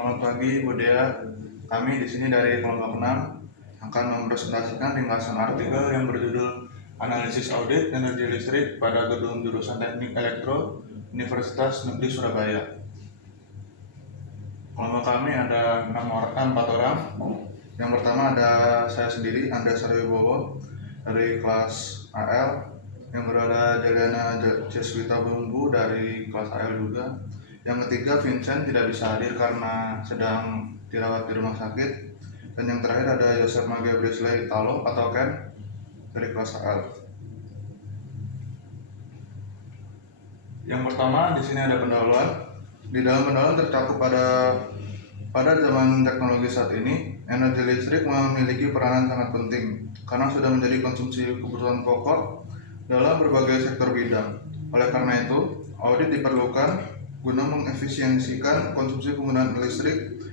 Selamat pagi, Bu Dea. Kami di sini dari kelompok 6 akan mempresentasikan ringkasan artikel yang berjudul Analisis Audit Energi Listrik pada Gedung Jurusan Teknik Elektro Universitas Negeri Surabaya. Kelompok kami ada 4 orang. Yang pertama ada saya sendiri, Andreas Sarwibowo dari kelas AL. Yang kedua ada Jeliana Jeswita Bumbu dari kelas AL juga. Yang ketiga, Vincent tidak bisa hadir karena sedang dirawat di rumah sakit. Dan yang terakhir ada Yosef Mage Brisley Talo atau Ken dari kelas AL. Yang pertama, di sini ada pendahuluan. Di dalam pendahuluan tercakup pada zaman teknologi saat ini, energi listrik memiliki peranan sangat penting karena sudah menjadi konsumsi kebutuhan pokok dalam berbagai sektor bidang. Oleh karena itu, audit diperlukan guna mengefisiensikan konsumsi penggunaan listrik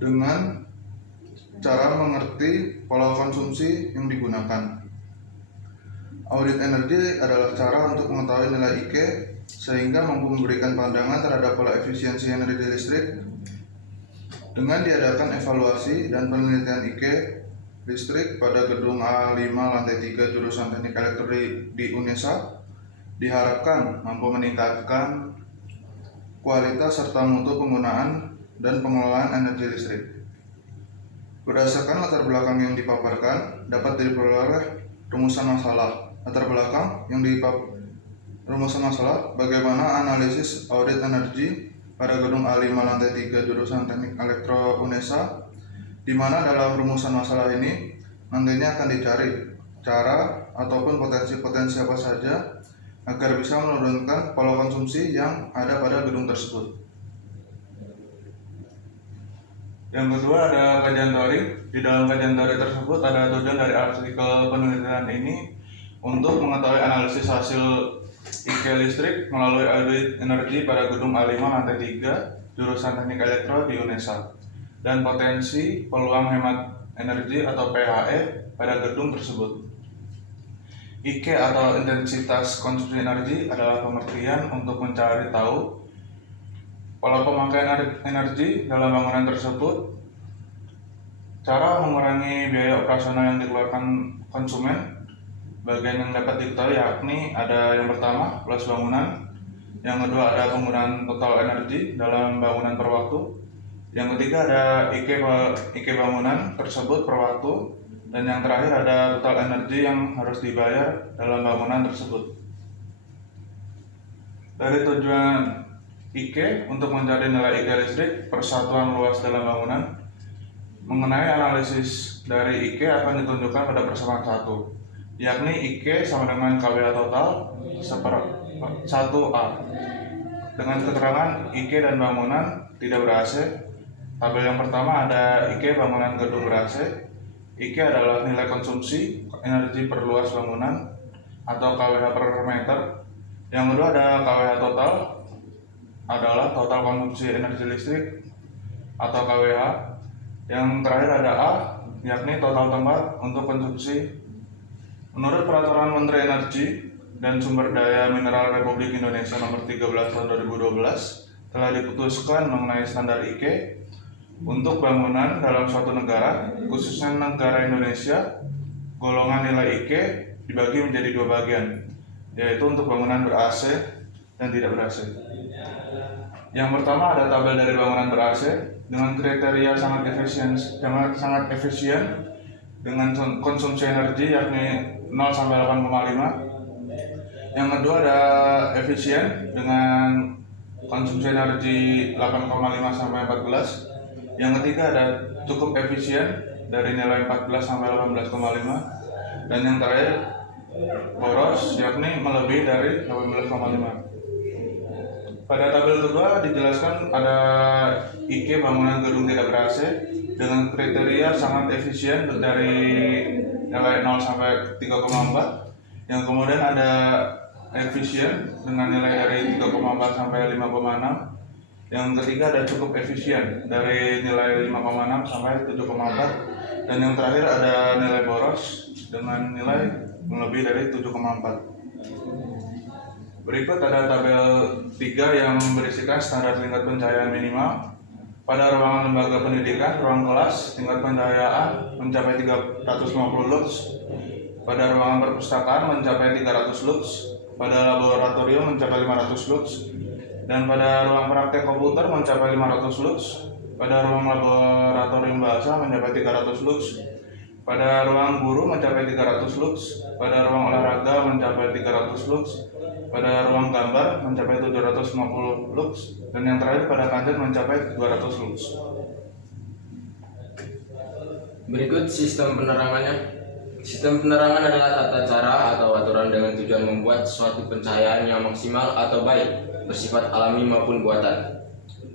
dengan cara mengerti pola konsumsi yang digunakan. Audit energi adalah cara untuk mengetahui nilai IK sehingga mampu memberikan pandangan terhadap pola efisiensi energi listrik. Dengan diadakan evaluasi dan penelitian IK listrik pada gedung A5 lantai 3 jurusan Teknik Elektro di UNESA, diharapkan mampu meningkatkan kualitas serta mutu penggunaan dan pengelolaan energi listrik. Berdasarkan latar belakang yang dipaparkan, dapat diperoleh rumusan masalah. Latar belakang yang rumusan masalah, bagaimana analisis audit energi pada gedung A5 lantai 3 jurusan Teknik Elektro UNESA, di mana dalam rumusan masalah ini nantinya akan dicari cara ataupun potensi-potensi apa saja agar bisa menurunkan pola konsumsi yang ada pada gedung tersebut. Yang kedua ada kajian teori. Di dalam kajian teori tersebut ada tujuan dari artikel penelitian ini untuk mengetahui analisis hasil IK listrik melalui audit energi pada gedung A5 lantai 3 jurusan Teknik Elektro di UNESA dan potensi peluang hemat energi atau PHE pada gedung tersebut. IK atau intensitas konsumsi energi adalah pengertian untuk mencari tahu pola pemakaian energi dalam bangunan tersebut, cara mengurangi biaya operasional yang dikeluarkan konsumen. Bagian yang dapat diketahui yakni ada yang pertama, luas bangunan, yang kedua ada penggunaan total energi dalam bangunan per waktu, yang ketiga ada IK bangunan tersebut per waktu, dan yang terakhir ada total energi yang harus dibayar dalam bangunan tersebut. Dari tujuan IK untuk mencari nilai IK listrik persatuan luas dalam bangunan, mengenai analisis dari IK akan ditunjukkan pada persamaan 1, yakni IK sama dengan KWH total 1A. Dengan keterangan IK dan bangunan tidak ber-AC. Tabel yang pertama ada IK bangunan gedung ber-AC. IK adalah nilai konsumsi energi per luas bangunan atau KWH per meter. Yang kedua ada KWH total, adalah total konsumsi energi listrik atau KWH. Yang terakhir ada A, yakni total tempat untuk konsumsi. Menurut Peraturan Menteri Energi dan Sumber Daya Mineral Republik Indonesia Nomor 13 Tahun 2012 telah diputuskan mengenai standar IK untuk bangunan dalam suatu negara, khususnya negara Indonesia. Golongan nilai IK dibagi menjadi 2 bagian, yaitu untuk bangunan ber-AC dan tidak ber-AC. Yang pertama ada tabel dari bangunan ber-AC dengan kriteria sangat efisien dengan konsumsi energi yakni 0 sampai 8,5. Yang kedua ada efisien dengan konsumsi energi 8,5 sampai 14. Yang ketiga ada cukup efisien dari nilai 14 sampai 18,5, dan yang terakhir boros yakni melebihi dari 18,5. Pada tabel kedua dijelaskan ada IK bangunan gedung tidak ber-AC dengan kriteria sangat efisien dari nilai 0 sampai 3,4. Yang kemudian ada efisien dengan nilai dari 3,4 sampai 5,6. Yang ketiga ada cukup efisien dari nilai 5,6 sampai 7,4, dan yang terakhir ada nilai boros dengan nilai melebihi dari 7,4. Berikut ada tabel 3 yang berisikan standar tingkat pencahayaan minimal. Pada ruangan lembaga pendidikan, ruang kelas, tingkat pencahayaan mencapai 350 lux. Pada ruangan perpustakaan mencapai 300 lux. Pada laboratorium mencapai 500 lux. Dan pada ruang praktek komputer mencapai 500 lux. Pada ruang laboratorium bahasa mencapai 300 lux. Pada ruang guru mencapai 300 lux. Pada ruang olahraga mencapai 300 lux. Pada ruang gambar mencapai 750 lux. Dan yang terakhir pada kantin mencapai 200 lux. Berikut sistem penerangannya. Sistem penerangan adalah tata cara atau aturan dengan tujuan membuat suatu pencahayaan yang maksimal atau baik, bersifat alami maupun buatan.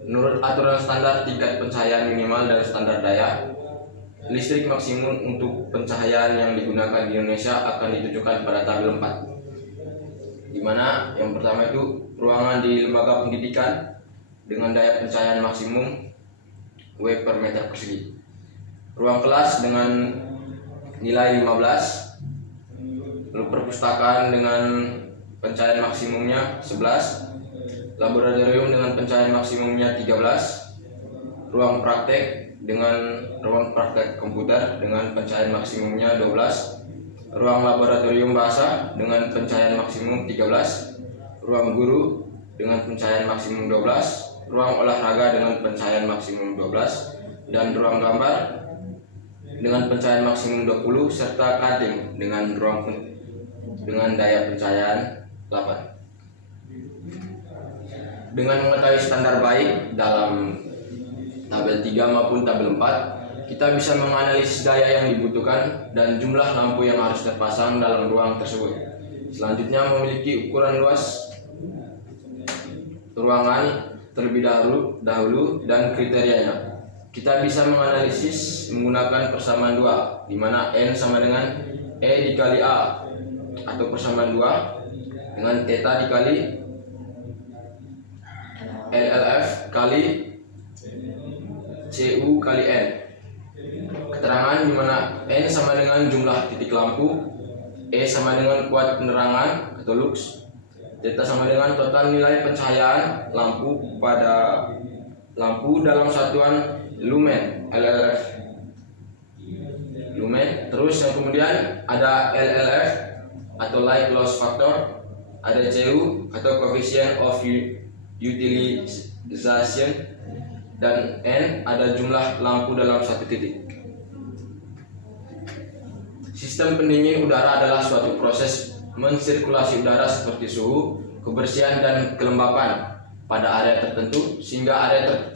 Menurut aturan standar tingkat pencahayaan minimal dan standar daya, listrik maksimum untuk pencahayaan yang digunakan di Indonesia akan ditujukan pada tabel 4. Di mana yang pertama itu ruangan di lembaga pendidikan dengan daya pencahayaan maksimum W per meter persegi. Ruang kelas dengan nilai 15. Lalu perpustakaan dengan pencahayaan maksimumnya 11. Laboratorium dengan pencahayaan maksimumnya 13. Ruang praktek komputer dengan pencahayaan maksimumnya 12. Ruang laboratorium bahasa dengan pencahayaan maksimum 13. Ruang guru dengan pencahayaan maksimum 12. Ruang olahraga dengan pencahayaan maksimum 12. Dan ruang gambar dengan pencahayaan maksimum 20 serta kantin dengan daya pencahayaan 8. Dengan mengetahui standar baik dalam tabel 3 maupun tabel 4, kita bisa menganalisis daya yang dibutuhkan dan jumlah lampu yang harus terpasang dalam ruang tersebut. Selanjutnya memiliki ukuran luas ruangan terlebih dahulu dan kriterianya. Kita bisa menganalisis menggunakan persamaan 2, di mana N sama dengan E dikali A, atau persamaan 2 dengan theta dikali LLF kali CU kali N. Keterangan di mana N sama dengan jumlah titik lampu, E sama dengan kuat penerangan atau lux, theta sama dengan total nilai pencahayaan lampu pada lampu dalam satuan lumen LLF. Lumen. Terus yang kemudian ada LLF atau light loss factor, ada CU atau coefficient of utilization, dan N ada jumlah lampu dalam satu titik. Sistem pendingin udara adalah suatu proses mensirkulasi udara seperti suhu, kebersihan, dan kelembapan pada area tertentu sehingga area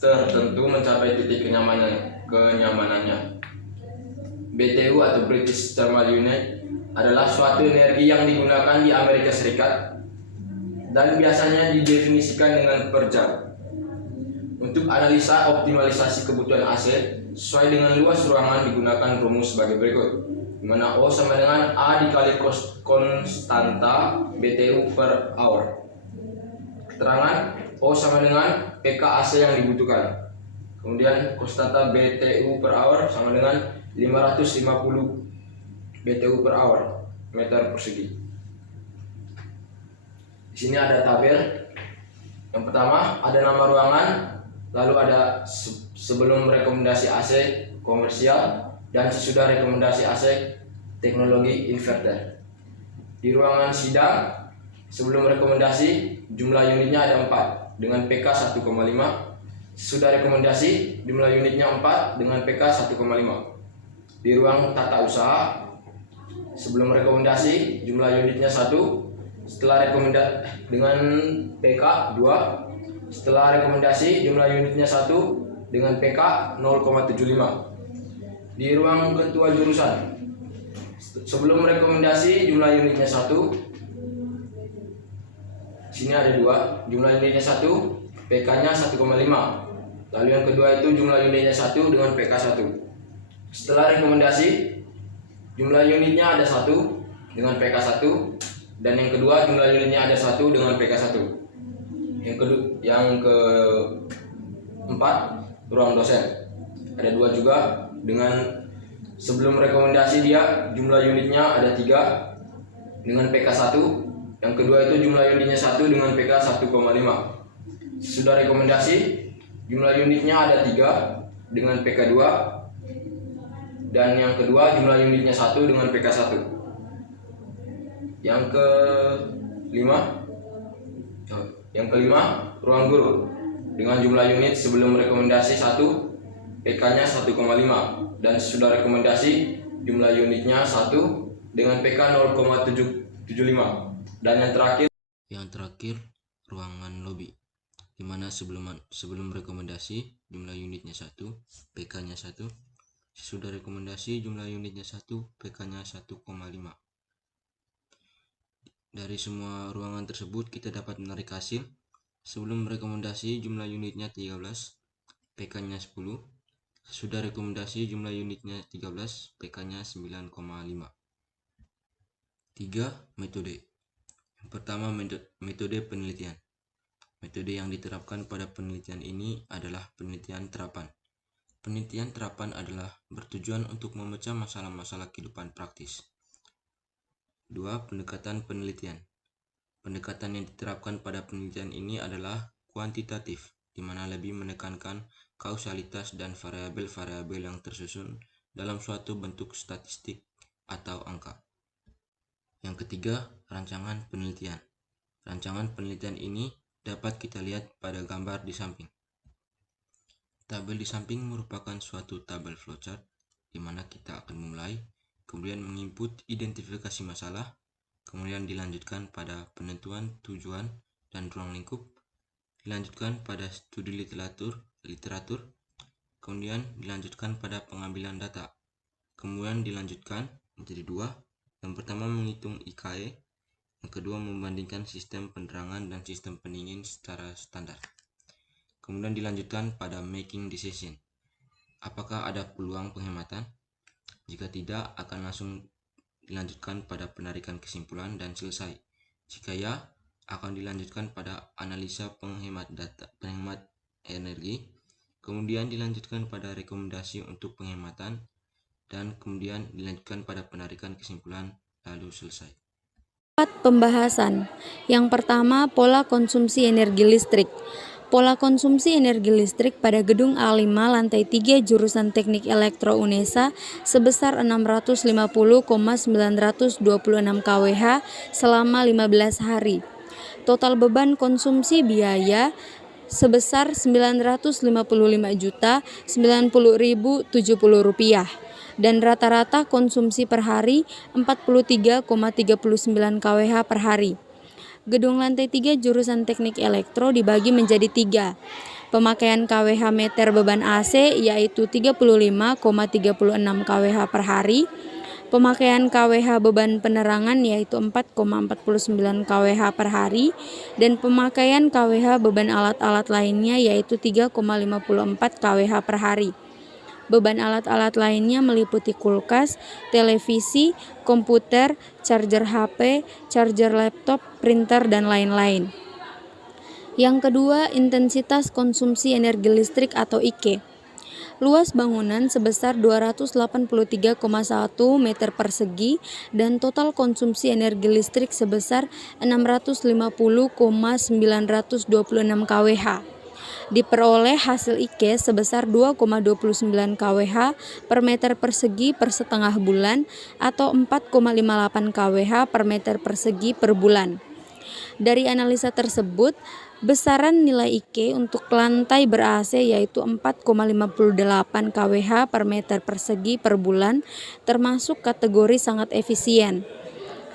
tertentu mencapai titik kenyamanannya. BTU atau British Thermal Unit adalah suatu energi yang digunakan di Amerika Serikat dan biasanya didefinisikan dengan per jam. Untuk analisa optimalisasi kebutuhan AC sesuai dengan luas ruangan digunakan rumus sebagai berikut, di mana O sama dengan A dikali konstanta BTU per hour. Keterangan O sama dengan PK AC yang dibutuhkan. Kemudian konstanta BTU per hour sama dengan 550 BTU per hour meter persegi. Di sini ada tabel. Yang pertama ada nama ruangan, lalu ada sebelum rekomendasi AC komersial dan sesudah rekomendasi AC teknologi inverter. Di ruangan sidang sebelum rekomendasi jumlah unitnya ada 4 dengan PK 1,5. Sudah rekomendasi jumlah unitnya 4 dengan PK 1,5. Di ruang tata usaha sebelum rekomendasi jumlah unitnya 1, setelah rekomendasi dengan PK 2, setelah rekomendasi jumlah unitnya 1 dengan PK 0,75. Di ruang ketua jurusan sebelum rekomendasi jumlah unitnya 1, sini ada 2, jumlah unitnya 1, PK-nya 1,5. Lalu yang kedua itu jumlah unitnya 1 dengan PK 1. Setelah rekomendasi jumlah unitnya ada 1 dengan PK 1, dan yang kedua jumlah unitnya ada 1 dengan PK 1. Yang keempat ruang dosen ada 2 juga dengan sebelum rekomendasi dia jumlah unitnya ada 3 dengan PK 1. Yang kedua itu jumlah unitnya 1 dengan PK 1,5. Sudah rekomendasi Jumlah unitnya ada 3 dengan PK 2, dan yang kedua jumlah unitnya 1 dengan PK 1. Yang kelima, ruang guru dengan jumlah unit sebelum rekomendasi 1, PK-nya 1,5, dan sesudah rekomendasi jumlah unitnya 1 dengan PK 0,775. Dan yang terakhir ruangan lobby, di mana sebelum rekomendasi jumlah unitnya 1, PK-nya 1, sesudah rekomendasi jumlah unitnya 1, PK-nya 1,5. Dari semua ruangan tersebut kita dapat menarik hasil. Sebelum rekomendasi jumlah unitnya 13, PK-nya 10. Sesudah rekomendasi jumlah unitnya 13, PK-nya 9,5. 3. Metode. Yang pertama, metode penelitian. Metode yang diterapkan pada penelitian ini adalah penelitian terapan. Penelitian terapan adalah bertujuan untuk memecah masalah-masalah kehidupan praktis. 2. Pendekatan penelitian. Pendekatan yang diterapkan pada penelitian ini adalah kuantitatif, di mana lebih menekankan kausalitas dan variabel-variabel yang tersusun dalam suatu bentuk statistik atau angka. Yang ketiga, rancangan penelitian. Rancangan penelitian ini dapat kita lihat pada gambar di samping. Tabel di samping merupakan suatu tabel flowchart, di mana kita akan memulai, kemudian menginput identifikasi masalah, kemudian dilanjutkan pada penentuan tujuan dan ruang lingkup, dilanjutkan pada studi literatur, kemudian dilanjutkan pada pengambilan data, kemudian dilanjutkan menjadi 2. Yang pertama menghitung IKE, yang kedua membandingkan sistem penerangan dan sistem pendingin secara standar. Kemudian dilanjutkan pada making decision. Apakah ada peluang penghematan? Jika tidak, akan langsung dilanjutkan pada penarikan kesimpulan dan selesai. Jika ya, akan dilanjutkan pada analisa penghemat energi, kemudian dilanjutkan pada rekomendasi untuk penghematan, dan kemudian dilanjutkan pada penarikan kesimpulan, lalu selesai. Pembahasan. Yang pertama, pola konsumsi energi listrik. Pola konsumsi energi listrik pada gedung A5 lantai 3 jurusan Teknik Elektro UNESA sebesar 650,926 kWh selama 15 hari. Total beban konsumsi biaya sebesar Rp955.090.070 dan rata-rata konsumsi per hari 43,39 kWh per hari. Gedung lantai 3 jurusan Teknik Elektro dibagi menjadi 3. Pemakaian kWh meter beban AC yaitu 35,36 kWh per hari. Pemakaian kWh beban penerangan yaitu 4,49 kWh per hari, dan pemakaian kWh beban alat-alat lainnya yaitu 3,54 kWh per hari. Beban alat-alat lainnya meliputi kulkas, televisi, komputer, charger HP, charger laptop, printer, dan lain-lain. Yang kedua, intensitas konsumsi energi listrik atau IKE. Luas bangunan sebesar 283,1 meter persegi dan total konsumsi energi listrik sebesar 650,926 kWh. Diperoleh hasil IKE sebesar 2,29 kWh per meter persegi per setengah bulan atau 4,58 kWh per meter persegi per bulan. Dari analisa tersebut, besaran nilai IKE untuk lantai ber-AC yaitu 4,58 kWh per meter persegi per bulan, termasuk kategori sangat efisien.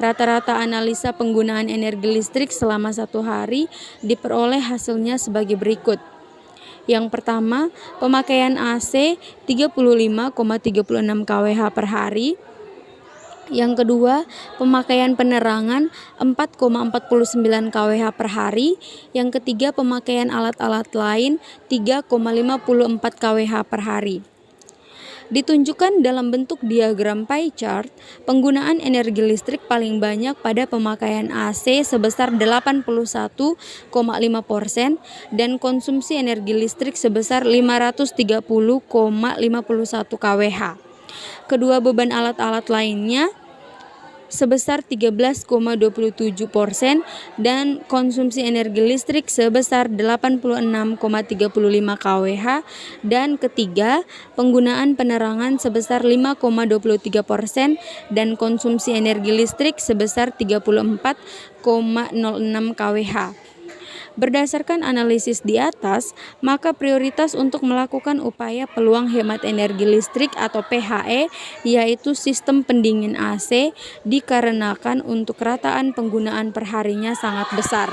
Rata-rata analisa penggunaan energi listrik selama 1 hari diperoleh hasilnya sebagai berikut. Yang pertama, pemakaian AC 35,36 kWh per hari. Yang kedua, pemakaian penerangan 4,49 kWh per hari. Yang ketiga, pemakaian alat-alat lain 3,54 kWh per hari. Ditunjukkan dalam bentuk diagram pie chart, penggunaan energi listrik paling banyak pada pemakaian AC sebesar 81,5% dan konsumsi energi listrik sebesar 530,51 kWh. Kedua beban alat-alat lainnya sebesar 13,27% dan konsumsi energi listrik sebesar 86,35 kWh, dan ketiga, penggunaan penerangan sebesar 5,23% dan konsumsi energi listrik sebesar 34,06 kWh. Berdasarkan analisis di atas, maka prioritas untuk melakukan upaya peluang hemat energi listrik atau PHE yaitu sistem pendingin AC dikarenakan untuk rataan penggunaan perharinya sangat besar.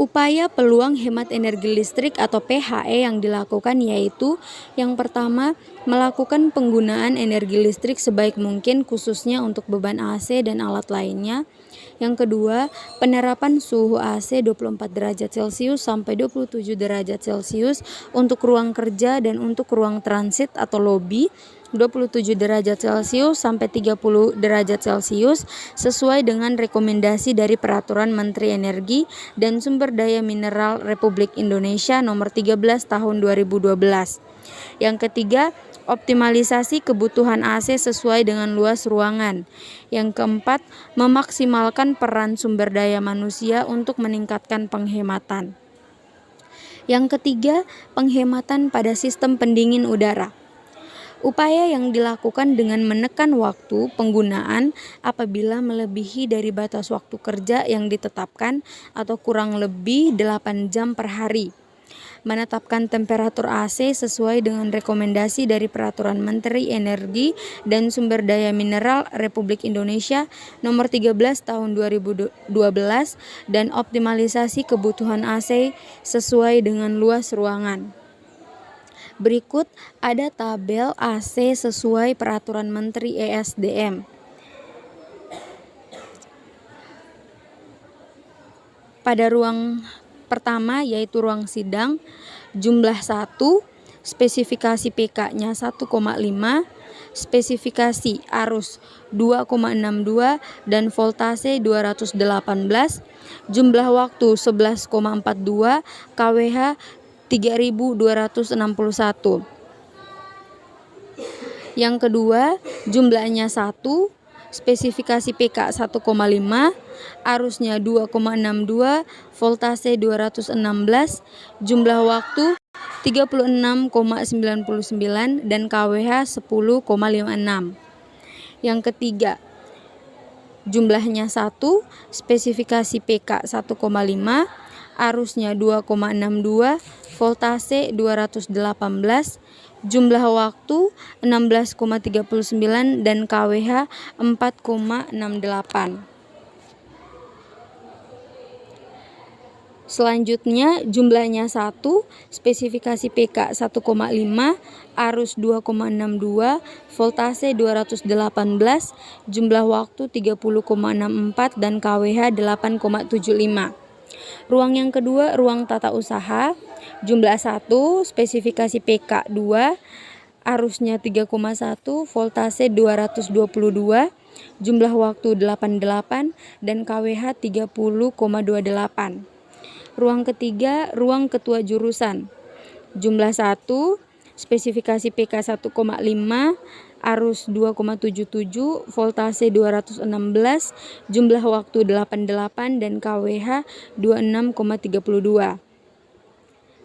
Upaya peluang hemat energi listrik atau PHE yang dilakukan yaitu yang pertama, melakukan penggunaan energi listrik sebaik mungkin khususnya untuk beban AC dan alat lainnya. Yang kedua, penerapan suhu AC 24 derajat Celcius sampai 27 derajat Celcius untuk ruang kerja dan untuk ruang transit atau lobi 27 derajat Celcius sampai 30 derajat Celcius sesuai dengan rekomendasi dari Peraturan Menteri Energi dan Sumber Daya Mineral Republik Indonesia Nomor 13 Tahun 2012. Yang ketiga, optimalisasi kebutuhan AC sesuai dengan luas ruangan. Yang keempat, memaksimalkan peran sumber daya manusia untuk meningkatkan penghematan. Yang ketiga, penghematan pada sistem pendingin udara. Upaya yang dilakukan dengan menekan waktu penggunaan apabila melebihi dari batas waktu kerja yang ditetapkan atau kurang lebih 8 jam per hari. Menetapkan temperatur AC sesuai dengan rekomendasi dari Peraturan Menteri Energi dan Sumber Daya Mineral Republik Indonesia Nomor 13 Tahun 2012 dan optimalisasi kebutuhan AC sesuai dengan luas ruangan. Berikut ada tabel AC sesuai Peraturan Menteri ESDM. Pada ruang pertama yaitu ruang sidang, jumlah 1, spesifikasi PK-nya 1,5, spesifikasi arus 2,62 dan voltase 218, jumlah waktu 11,42, kWh 3261. Yang kedua, jumlahnya 1, spesifikasi PK 1,5, arusnya 2,62, voltase 216, jumlah waktu 36,99 dan kWh 10,56. Yang ketiga, jumlahnya 1, spesifikasi PK 1,5, arusnya 2,62, voltase 218, jumlah waktu 16,39 dan kWh 4,68. Selanjutnya jumlahnya 1, spesifikasi PK 1,5, arus 2,62, voltase 218, jumlah waktu 30,64 dan kWh 8,75. Ruang yang kedua, ruang tata usaha, jumlah 1, spesifikasi PK 2, arusnya 3,1, voltase 222, jumlah waktu 88 dan kWh 30,28. Ruang ketiga, ruang ketua jurusan, jumlah 1, spesifikasi PK 1,5, arus 2,77, voltase 216, jumlah waktu 88 dan kWh 26,32.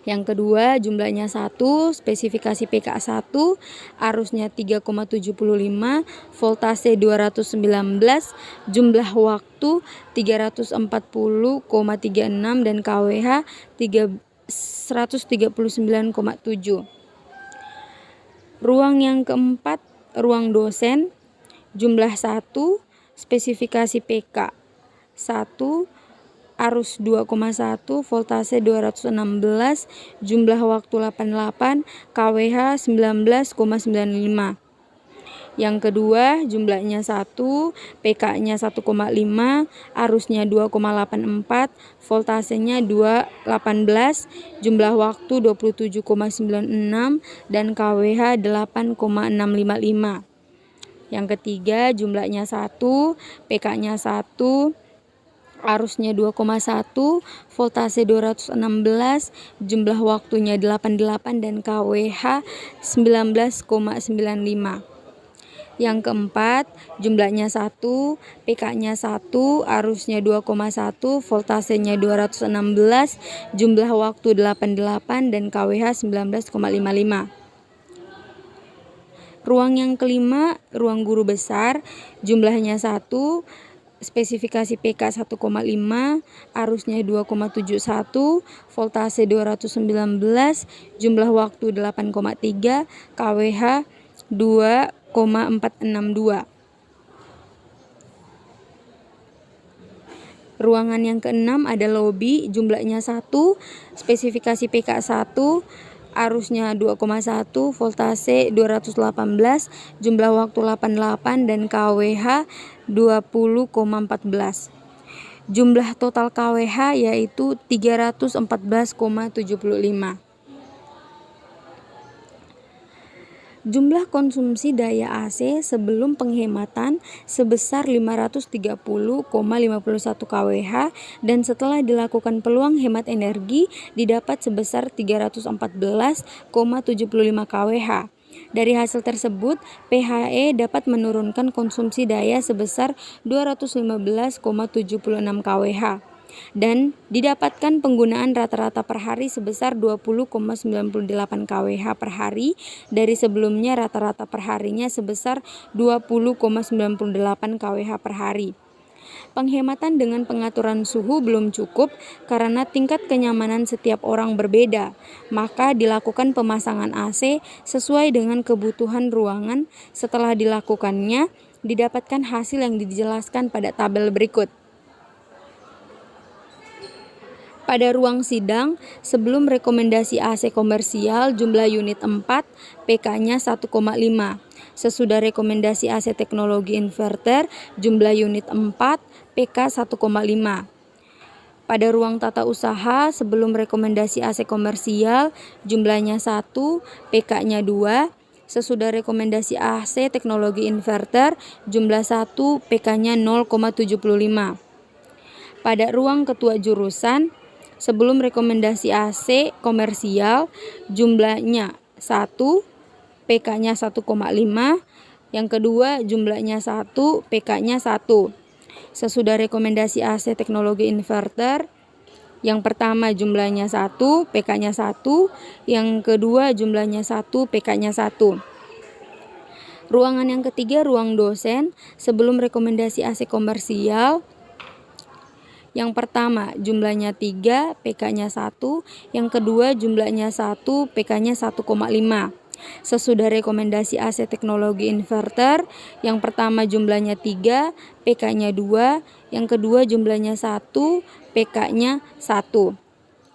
Yang kedua, jumlahnya 1, spesifikasi PK 1, arusnya 3,75, voltase 219, jumlah waktu 340,36 dan kWh 139,7. Ruang yang keempat, ruang dosen, jumlah 1, spesifikasi PK 1, arus 2,1, voltase 216, jumlah waktu 88, kWh 19,95. Yang kedua, jumlahnya 1, PK-nya 1,5, arusnya 2,84, voltasenya 218, jumlah waktu 27,96 dan kWh 8,655. Yang ketiga, jumlahnya 1, PK-nya 1, arusnya 2,1, voltase 216, jumlah waktunya 88 dan kWh 19,95. Yang keempat, jumlahnya 1, PK-nya 1, arusnya 2,1, voltasenya 216, jumlah waktu 88 dan KWH 19,55. Ruang yang kelima, ruang guru besar, jumlahnya 1, spesifikasi PK 1,5, arusnya 2,71, voltase 219, jumlah waktu 8,3, KWH 2,462. Ruangan yang keenam ada lobi, jumlahnya 1, spesifikasi PK 1, arusnya 2,1, voltase 218, jumlah waktu 88 dan KWH 20,14. Jumlah total KWH yaitu 314,75. Jumlah konsumsi daya AC sebelum penghematan sebesar 530,51 kWh dan setelah dilakukan peluang hemat energi didapat sebesar 314,75 kWh. Dari hasil tersebut, PHE dapat menurunkan konsumsi daya sebesar 215,76 kWh. Dan didapatkan penggunaan rata-rata per hari sebesar 20,98 kWh per hari dari sebelumnya rata-rata per harinya sebesar 20,98 kWh per hari. Penghematan dengan pengaturan suhu belum cukup karena tingkat kenyamanan setiap orang berbeda, maka dilakukan pemasangan AC sesuai dengan kebutuhan ruangan. Setelah dilakukannya, didapatkan hasil yang dijelaskan pada tabel berikut. Pada ruang sidang, sebelum rekomendasi AC komersial jumlah unit 4, PK-nya 1,5. Sesudah rekomendasi AC teknologi inverter, jumlah unit 4, PK 1,5. Pada ruang tata usaha, sebelum rekomendasi AC komersial, jumlahnya 1, PK-nya 2. Sesudah rekomendasi AC teknologi inverter, jumlah 1, PK-nya 0,75. Pada ruang ketua jurusan, sebelum rekomendasi AC komersial, jumlahnya 1, PK-nya 1,5. Yang kedua, jumlahnya 1, PK-nya 1. Sesudah rekomendasi AC teknologi inverter, yang pertama jumlahnya 1, PK-nya 1. Yang kedua, jumlahnya 1, PK-nya 1. Ruangan yang ketiga, ruang dosen, sebelum rekomendasi AC komersial, yang pertama jumlahnya 3, PK-nya 1. Yang kedua jumlahnya 1, PK-nya 1,5. Sesudah rekomendasi AC teknologi inverter, yang pertama jumlahnya 3, PK-nya 2. Yang kedua jumlahnya 1, PK-nya 1.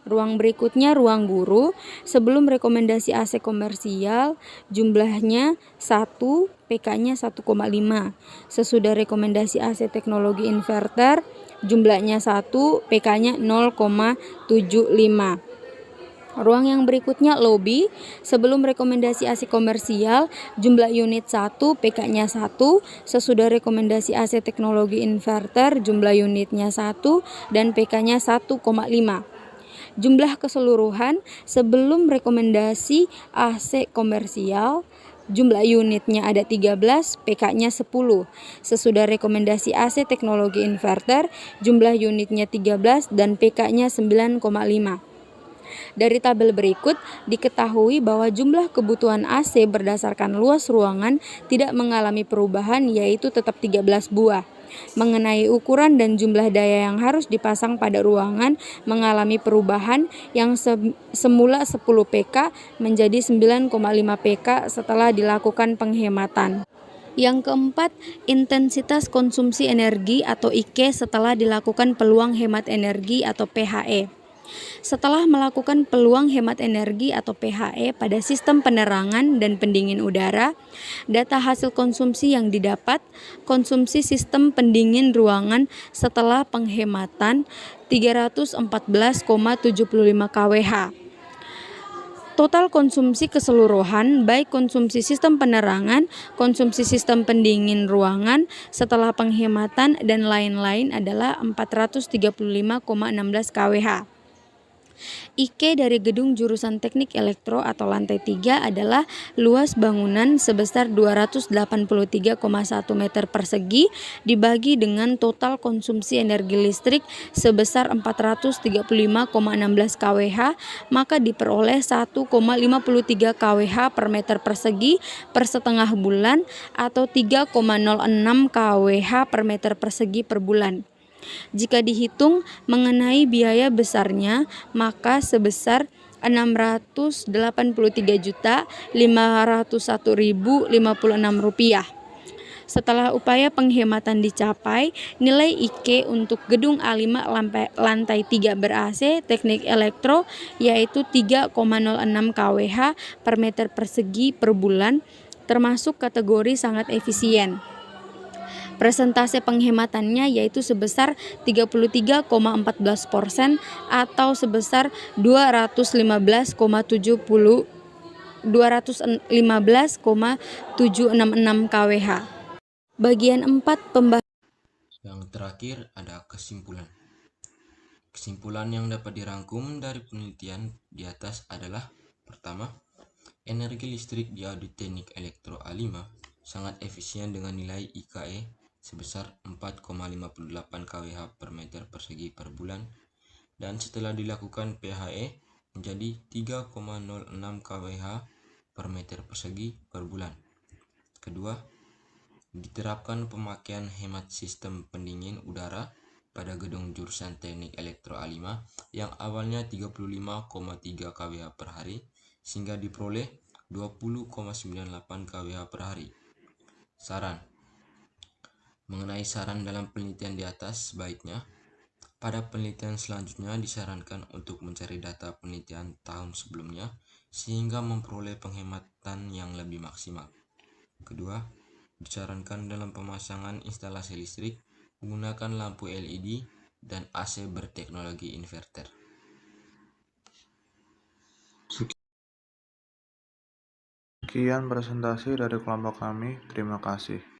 Ruang berikutnya ruang guru, sebelum rekomendasi AC komersial, jumlahnya 1, PK-nya 1,5. Sesudah rekomendasi AC teknologi inverter, jumlahnya 1, PK-nya 0,75. Ruang yang berikutnya lobi, sebelum rekomendasi AC komersial, jumlah unit 1, PK-nya 1. Sesudah rekomendasi AC teknologi inverter, jumlah unitnya 1 dan PK-nya 1,5. Jumlah keseluruhan sebelum rekomendasi AC komersial, jumlah unitnya ada 13, PK-nya 10. Sesudah rekomendasi AC teknologi inverter, jumlah unitnya 13 dan PK-nya 9,5. Dari tabel berikut diketahui bahwa jumlah kebutuhan AC berdasarkan luas ruangan tidak mengalami perubahan, yaitu tetap 13 buah. Mengenai ukuran dan jumlah daya yang harus dipasang pada ruangan mengalami perubahan yang semula 10 PK menjadi 9,5 PK setelah dilakukan penghematan. Yang keempat, intensitas konsumsi energi atau IK setelah dilakukan peluang hemat energi atau PHE. Setelah melakukan peluang hemat energi atau PHE pada sistem penerangan dan pendingin udara, data hasil konsumsi yang didapat, konsumsi sistem pendingin ruangan setelah penghematan 314,75 kWh. Total konsumsi keseluruhan, baik konsumsi sistem penerangan, konsumsi sistem pendingin ruangan setelah penghematan dan lain-lain adalah 435,16 kWh. IK dari gedung jurusan Teknik Elektro atau lantai 3 adalah luas bangunan sebesar 283,1 meter persegi dibagi dengan total konsumsi energi listrik sebesar 435,16 kWh, maka diperoleh 1,53 kWh per meter persegi per setengah bulan atau 3,06 kWh per meter persegi per bulan. Jika dihitung mengenai biaya besarnya, maka sebesar Rp683.501.056. Setelah upaya penghematan dicapai, nilai IK untuk gedung A5 lantai 3 ber-AC Teknik Elektro yaitu 3,06 kWh per meter persegi per bulan, termasuk kategori sangat efisien. Persentase penghematannya yaitu sebesar 33,14% atau sebesar 215,766 kWh. Bagian 4 pembahasan. Yang terakhir ada kesimpulan. Kesimpulan yang dapat dirangkum dari penelitian di atas adalah: pertama, energi listrik di audit teknik elektro A5 sangat efisien dengan nilai IKE sebesar 4,58 kWh per meter persegi per bulan, dan setelah dilakukan PHE menjadi 3,06 kWh per meter persegi per bulan. Kedua, diterapkan pemakaian hemat sistem pendingin udara pada gedung jurusan Teknik Elektro A5 yang awalnya 35,3 kWh per hari sehingga diperoleh 20,98 kWh per hari. Saran. Mengenai saran dalam penelitian di atas, sebaiknya pada penelitian selanjutnya disarankan untuk mencari data penelitian tahun sebelumnya sehingga memperoleh penghematan yang lebih maksimal. Kedua, disarankan dalam pemasangan instalasi listrik menggunakan lampu LED dan AC berteknologi inverter. Sekian presentasi dari kelompok kami. Terima kasih.